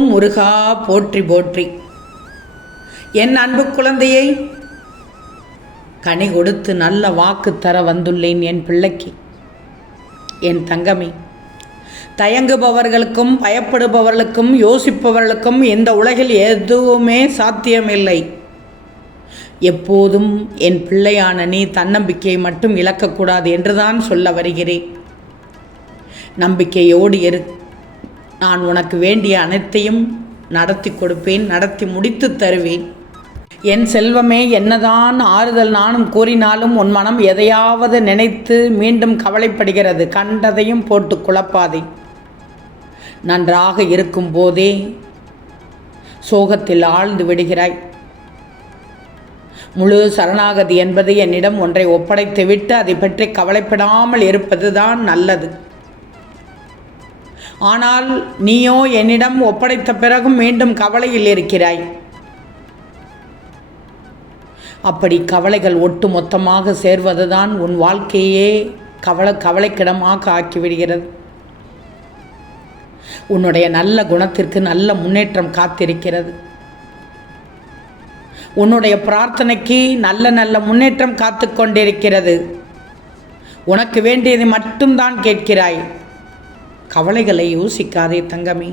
ஓம் முருகா போற்றி போற்றி. என் அன்பு குழந்தையை கனி கொடுத்து நல்ல வாக்கு தர வந்துள்ளேன் என் பிள்ளைக்கு. என் தங்கமே, தயங்குபவர்களுக்கும் பயப்படுபவர்களுக்கும் யோசிப்பவர்களுக்கும் இந்த உலகில் எதுவுமே சாத்தியமில்லை. எப்போதும் என் பிள்ளையான நீ தன்னம்பிக்கையை மட்டும் இழக்கக்கூடாது என்றுதான் சொல்ல வருகிறேன். நம்பிக்கையோடு இரு. நான் உனக்கு வேண்டிய அனைத்தையும் நடத்தி கொடுப்பேன், நடத்தி முடித்து தருவேன். என் செல்வமே, என்னதான் ஆறுதல் நானும் கூறினாலும் உன் மனம் எதையாவது நினைத்து மீண்டும் கவலைப்படுகிறது. கண்டதையும் போட்டு குழப்பாதே. நன்றாக இருக்கும் போதே சோகத்தில் ஆழ்ந்து விடுகிறாய். முழு சரணாகதி என்பது என்னிடம் ஒன்றை ஒப்படைத்து விட்டு அதை பற்றி கவலைப்படாமல் இருப்பதுதான் நல்லது. ஆனால் நீயோ என்னிடம் ஒப்படைத்த பிறகும் மீண்டும் கவலையில் இருக்கிறாய். அப்படி கவலைகள் ஒட்டு மொத்தமாக சேர்வதுதான் உன் வாழ்க்கையே கவலைக்கிடமாக ஆக்கிவிடுகிறது. உன்னுடைய நல்ல குணத்திற்கு நல்ல முன்னேற்றம் காத்திருக்கிறது. உன்னுடைய பிரார்த்தனைக்கு நல்ல நல்ல முன்னேற்றம் காத்து கொண்டிருக்கிறது. உனக்கு வேண்டியதை மட்டும்தான் கேட்கிறாய். கவலைகளை யோசிக்காதே தங்கமே.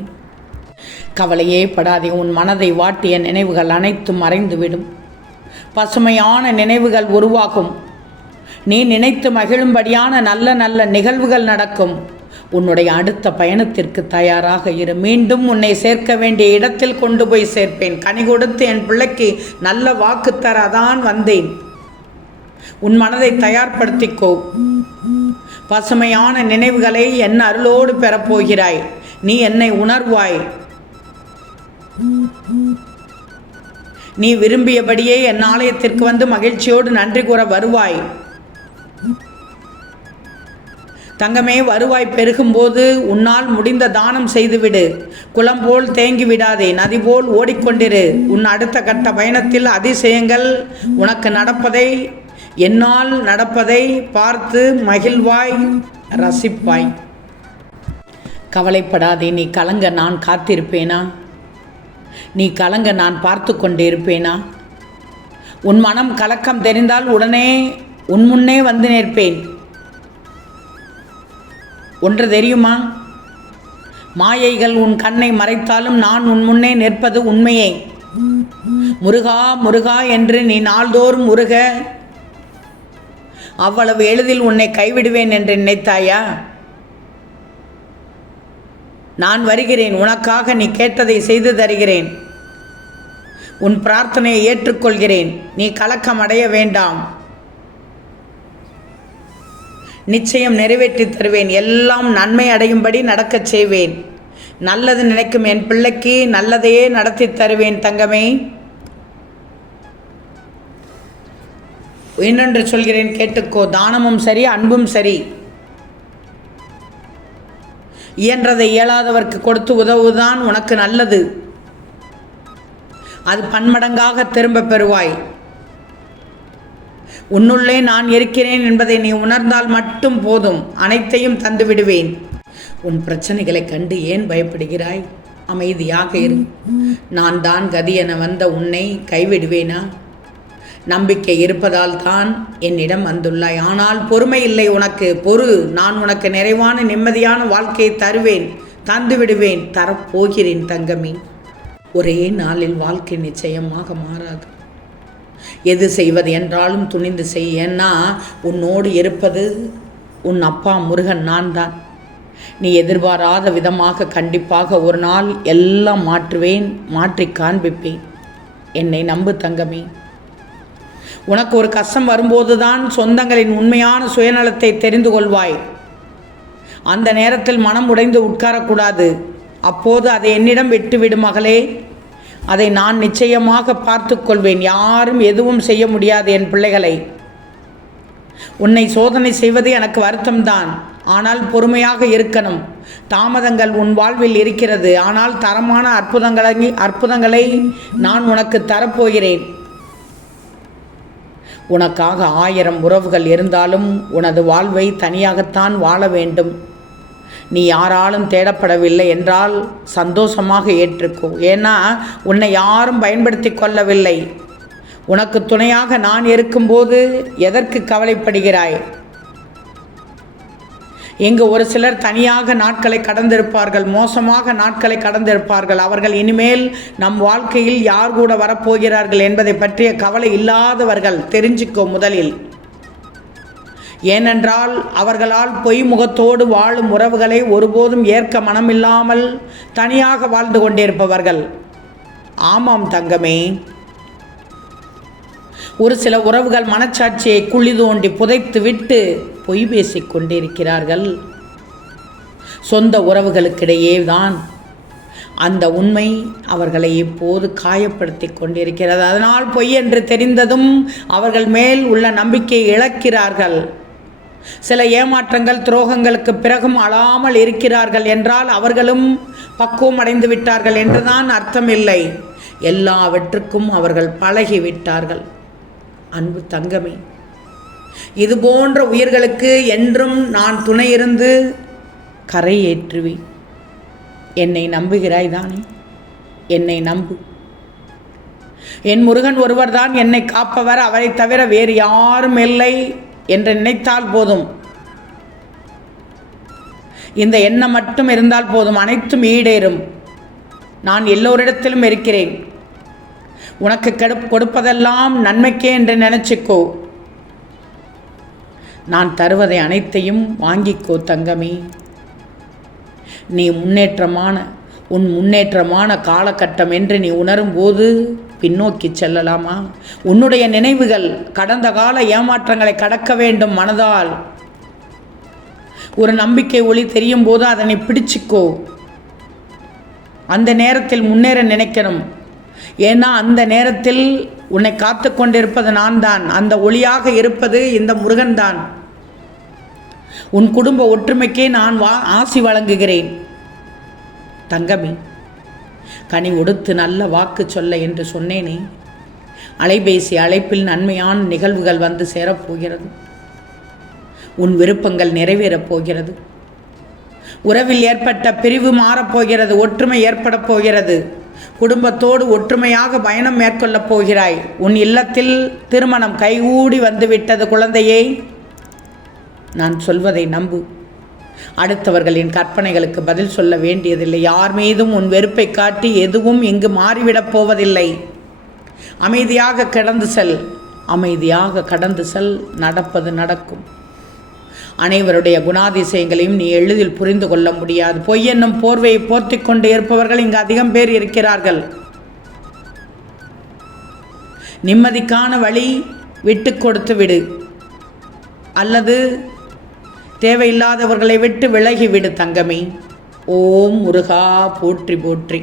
கவலையே படாதே. உன் மனதை வாட்டிய நினைவுகள் அனைத்தும் மறைந்துவிடும். பசுமையான நினைவுகள் உருவாகும். நீ நினைத்து மகிழும்படியான நல்ல நல்ல நிகழ்வுகள் நடக்கும். உன்னுடைய அடுத்த பயணத்திற்கு தயாராக இரு. மீண்டும் உன்னை சேர்க்க வேண்டிய இடத்தில் கொண்டு போய் சேர்ப்பேன். கனி கொடுத்து என் பிள்ளைக்கு நல்ல வாக்கு தர அதான் வந்தேன். உன் மனதை தயார்படுத்திக்கோ. பசுமையான நினைவுகளை என் அருளோடு பெறப்போகிறாய். நீ என்னை உணர்வாய். நீ விரும்பியபடியே என் ஆலயத்திற்கு வந்து மகிழ்ச்சியோடு நன்றி கூற வருவாய். தங்கமே, வருவாய் பெருகும்போது உன்னால் முடிந்த தானம் செய்துவிடு. குளம் போல் தேங்கி விடாதே, நதி போல் ஓடிக்கொண்டிரு. உன் அடுத்த கட்ட பயணத்தில் அதிசயங்கள் உனக்கு நடப்பதை, என்னால் நடப்பதை பார்த்து மகிழ்வாய், ரசிப்பாய். கவலைப்படாதே. நீ கலங்க நான் காத்திருப்பேனா? நீ கலங்க நான் பார்த்து கொண்டிருப்பேனா? உன் மனம் கலக்கம் தெரிந்தால் உடனே உன் முன்னே வந்து நிற்பேன். ஒன்று தெரியுமா? மாயைகள் உன் கண்ணை மறைத்தாலும் நான் உன் முன்னே நிற்பது உண்மையே. முருகா முருகா என்று நீ நாள்தோறும் முருக, அவ்வளவு எளிதில் உன்னை கைவிடுவேன் என்று நினைத்தாயா? நான் வருகிறேன். உனக்காக நீ கேட்டதை செய்து தருகிறேன். உன் பிரார்த்தனையை ஏற்றுக்கொள்கிறேன். நீ கலக்கம் அடைய வேண்டாம். நிச்சயம் நிறைவேற்றி தருவேன். எல்லாம் நன்மை அடையும்படி நடக்கச் செய்வேன். நல்லது நினைக்கும் என் பிள்ளைக்கு நல்லதையே நடத்தி தருவேன் தங்கமே. இன்னொன்று சொல்கிறேன், கேட்டுக்கோ. தானமும் சரி, அன்பும் சரி. இயன்றதை இயலாதவர்க்கு கொடுத்து உதவுதான் உனக்கு நல்லது. அது பன்மடங்காக திரும்ப பெறுவாய். உன்னுள்ளே நான் இருக்கிறேன் என்பதை நீ உணர்ந்தால் மட்டும் போதும். அனைத்தையும் தந்து விடுவேன். உன் பிரச்சனைகளை கண்டு ஏன் பயப்படுகிறாய்? அமைதியாக இரு. நான் தான் கதி என வந்த உன்னை கைவிடுவேனா? நம்பிக்கை இருப்பதால் தான் என்னிடம் வந்துள்ளாய். ஆனால் பொறுமை இல்லை உனக்கு. பொறு. நான் உனக்கு நிறைவான நிம்மதியான வாழ்க்கையை தருவேன், தந்து விடுவேன், தரப்போகிறேன் தங்கமே. ஒரே நாளில் வாழ்க்கை நிச்சயமாக மாறாது. எது செய்வது என்றாலும் துணிந்து செய். ஏன்னா உன்னோடு இருப்பது உன் அப்பா முருகன் நான் தான். நீ எதிர்பாராத விதமாக கண்டிப்பாக ஒரு நாள் எல்லாம் மாற்றுவேன், மாற்றி காண்பிப்பேன். என்னை நம்பு தங்கமே. உனக்கு ஒரு கஷ்டம் வரும்போது தான் சொந்தங்களின் உண்மையான சுயநலத்தை தெரிந்து கொள்வாய். அந்த நேரத்தில் மனம் உடைந்து உட்காரக்கூடாது. அப்போது அதை என்னிடம் விட்டுவிடும் மகளே. அதை நான் நிச்சயமாக பார்த்து கொள்வேன். யாரும் எதுவும் செய்ய முடியாது என் பிள்ளைகளை. உன்னை சோதனை செய்வது எனக்கு வருத்தம்தான். ஆனால் பொறுமையாக இருக்கணும். தாமதங்கள் உன் வாழ்வில் இருக்கிறது. ஆனால் தரமான அற்புதங்களை நான் உனக்கு தரப்போகிறேன். உனக்காக 1000 உறவுகள் இருந்தாலும் உனது வாழ்வை தனியாகத்தான் வாழ வேண்டும். நீ யாராலும் தேடப்படவில்லை என்றால் சந்தோஷமாக ஏற்றுக்கோ. ஏன்னா உன்னை யாரும் பயன்படுத்தி கொள்ளவில்லை. உனக்கு துணையாக நான் இருக்கும்போது எதற்கு கவலைப்படுகிறாய்? இங்கு ஒரு சிலர் தனியாக நாட்களை கடந்திருப்பார்கள், மோசமாக நாட்களை கடந்திருப்பார்கள். அவர்கள் இனிமேல் நம் வாழ்க்கையில் யார் கூட வரப்போகிறார்கள் என்பதை பற்றிய கவலை இல்லாதவர்கள். தெரிஞ்சுக்கோ முதலில். ஏனென்றால் அவர்களால் பொய் முகத்தோடு வாழும் உறவுகளை ஒருபோதும் ஏற்க மனமில்லாமல் தனியாக வாழ்ந்து கொண்டிருப்பவர்கள். ஆமாம் தங்கமே, ஒரு சில உறவுகள் மனச்சாட்சியை குழி தோண்டி புதைத்து விட்டு பொய் பேசிக் கொண்டிருக்கிறார்கள். சொந்த உறவுகளுக்கிடையே தான் அந்த உண்மை அவர்களை இப்போது காயப்படுத்தி கொண்டிருக்கிறது. அதனால் பொய் என்று தெரிந்ததும் அவர்கள் மேல் உள்ள நம்பிக்கையை இழக்கிறார்கள். சில ஏமாற்றங்கள் துரோகங்களுக்கு பிறகும் அழாமல் இருக்கிறார்கள் என்றால் அவர்களும் பக்குவம் அடைந்து விட்டார்கள் என்றுதான் அர்த்தம் இல்லை. எல்லாவற்றுக்கும் அவர்கள் பழகிவிட்டார்கள். அன்பு தங்கமே, இது போன்ற உயிர்களுக்கு என்றும் நான் துணை இருந்து கரை ஏற்றுவேன். என்னை நம்புகிறாய் தானே? என்னை நம்பு. என் முருகன் ஒருவர்தான் என்னை காப்பவர், அவரை தவிர வேறு யாரும் இல்லை என்று நினைத்தால் போதும். இந்த எண்ணம் மட்டும் இருந்தால் போதும், அனைத்தும் ஈடேறும். நான் எல்லோரிடத்திலும் இருக்கிறேன். உனக்கு கொடுப்பதெல்லாம் நன்மைக்கே என்று நினைச்சுக்கோ. நான் தருவதை அனைத்தையும் வாங்கிக்கோ தங்கமே. நீ உன் முன்னேற்றமான காலகட்டம் என்று நீ உணரும் போது பின்னோக்கி செல்லலாமா? உன்னுடைய நினைவுகள் கடந்த கால ஏமாற்றங்களை கடக்க வேண்டும். மனதால் ஒரு நம்பிக்கை ஒளி தெரியும் போது அதனை பிடிச்சிக்கோ. அந்த நேரத்தில் முன்னேற நினைக்கணும். ஏன்னா அந்த நேரத்தில் உன்னை காத்து கொண்டிருப்பது நான் தான். அந்த ஒளியாக இருப்பது இந்த முருகன்தான். உன் குடும்ப ஒற்றுமைக்கே நான் ஆசி வழங்குகிறேன் தங்கமே. கனி ஒடுத்து நல்ல வாக்கு சொல்ல என்று சொன்னேனே, அலைபேசி அழைப்பில் நன்மையான நிகழ்வுகள் வந்து சேரப்போகிறது. உன் விருப்பங்கள் நிறைவேறப் போகிறது. உறவில் ஏற்பட்ட பிரிவு மாறப்போகிறது. ஒற்றுமை ஏற்பட போகிறது. குடும்பத்தோடு ஒற்றுமையாக பயணம் மேற்கொள்ளப் போகிறாய். உன் இல்லத்தில் திருமணம் கைகூடி வந்துவிட்டது. குழந்தையே, நான் சொல்வதை நம்பு. அடுத்தவர்களின் கற்பனைகளுக்கு பதில் சொல்ல வேண்டியதில்லை. யார் மீதும் உன் வெறுப்பை காட்டி எதுவும் இங்கு மாறிவிடப் போவதில்லை. அமைதியாக கடந்து செல். அமைதியாக கடந்து செல். நடப்பது நடக்கும். அனைவருடைய குணாதிசயங்களையும் நீ எளிதில் புரிந்து கொள்ள முடியாது. பொய் என்னும் போர்வையை போர்த்தி கொண்டு இருப்பவர்கள் இங்கு அதிகம் பேர் இருக்கிறார்கள். நிம்மதிக்கான வழி விட்டு கொடுத்து விடு, அல்லது தேவையில்லாதவர்களை விட்டு விலகிவிடு தங்கமே. ஓம் முருகா போற்றி போற்றி.